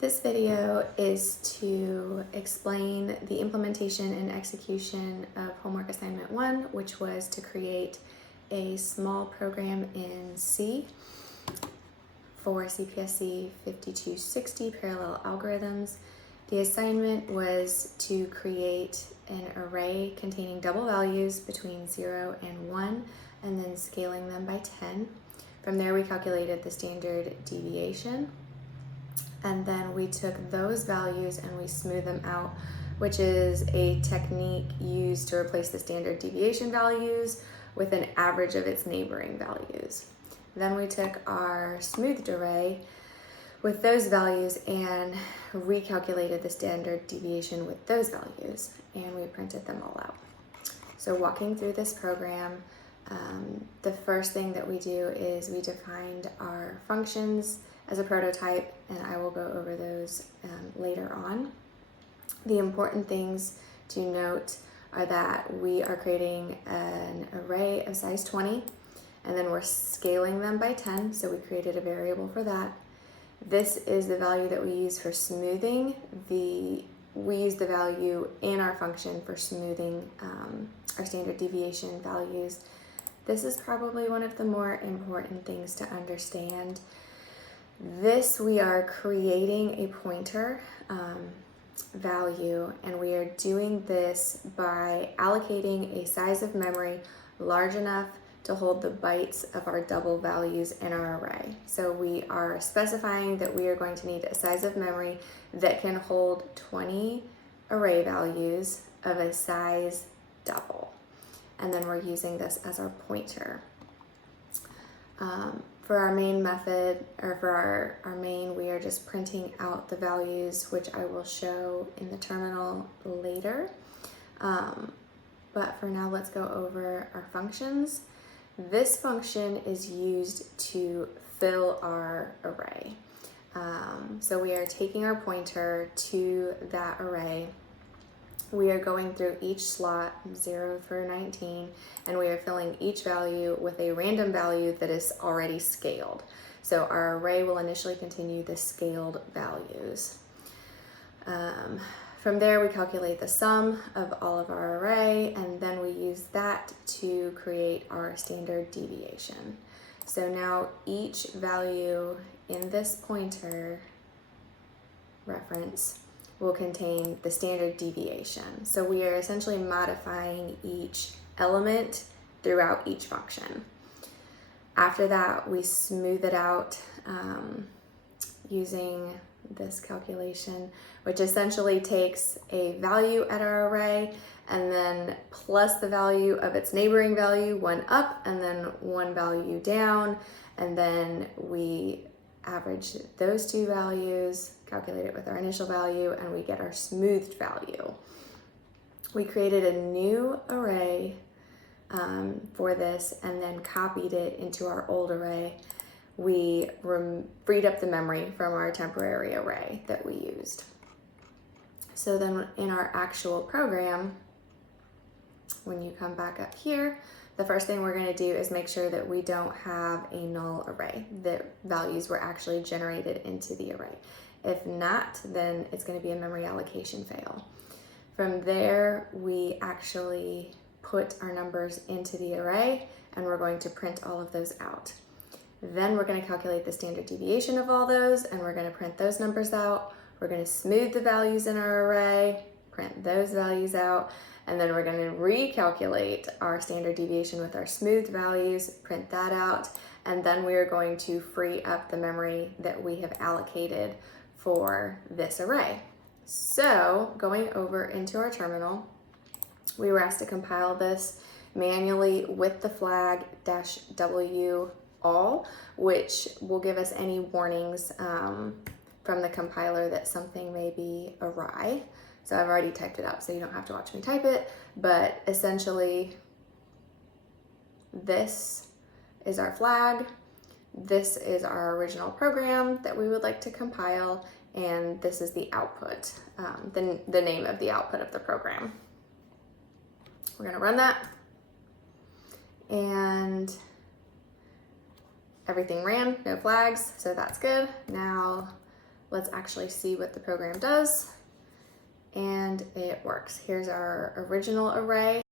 This video is to explain the implementation and execution of homework assignment 1, which was to create a small program in C for CPSC5260 parallel algorithms. The assignment was to create an array containing double values between 0 and 1 and then scaling them by 10. From there we calculated the standard deviation. And then we took those values and we smoothed them out, which is a technique used to replace the standard deviation values with an average of its neighboring values. Then we took our smoothed array with those values and recalculated the standard deviation with those values, and we printed them all out. So walking through this program, the first thing that we do is we defined our functions as a prototype, and I will go over those later on. The important things to note are that we are creating an array of size 20, and then we're scaling them by 10, so we created a variable for that. This is the value that we use for smoothing. We use the value in our function for smoothing our standard deviation values. This is probably one of the more important things to understand. We are creating a pointer value, and we are doing this by allocating a size of memory large enough to hold the bytes of our double values in our array. So we are specifying that we are going to need a size of memory that can hold 20 array values of a size double. And then we're using this as our pointer. For our main method, or for our main, we are just printing out the values, which I will show in the terminal later. But for now, let's go over our functions. This function is used to fill our array. So we are taking our pointer to that array. We are going through each slot, 0 through 19, and we are filling each value with a random value that is already scaled. So our array will initially continue the scaled values. From there, we calculate the sum of all of our array, and then we use that to create our standard deviation. So now each value in this pointer reference will contain the standard deviation. So we are essentially modifying each element throughout each function. After that, we smooth it out using this calculation, which essentially takes a value at our array and then plus the value of its neighboring value, one up and then one value down, and then we average those two values, calculate it with our initial value, and we get our smoothed value. We created a new array for this and then copied it into our old array. We freed up the memory from our temporary array that we used. So then in our actual program, when you come back up here, the first thing we're going to do is make sure that we don't have a null array, that values were actually generated into the array. If not, then it's going to be a memory allocation fail. From there, we actually put our numbers into the array, and we're going to print all of those out. Then we're going to calculate the standard deviation of all those, and we're going to print those numbers out. We're going to smooth the values in our array, print those values out, and then we're going to recalculate our standard deviation with our smoothed values, print that out, and then we are going to free up the memory that we have allocated for this array. So going over into our terminal, we were asked to compile this manually with the flag -w all, which will give us any warnings from the compiler that something may be awry. So I've already typed it up, so you don't have to watch me type it, but essentially this is our flag, this is our original program that we would like to compile, and this is the output, the name of the output of the program. We're gonna run that, and everything ran, no flags, so that's good. Now let's actually see what the program does. And it works. Here's our original array.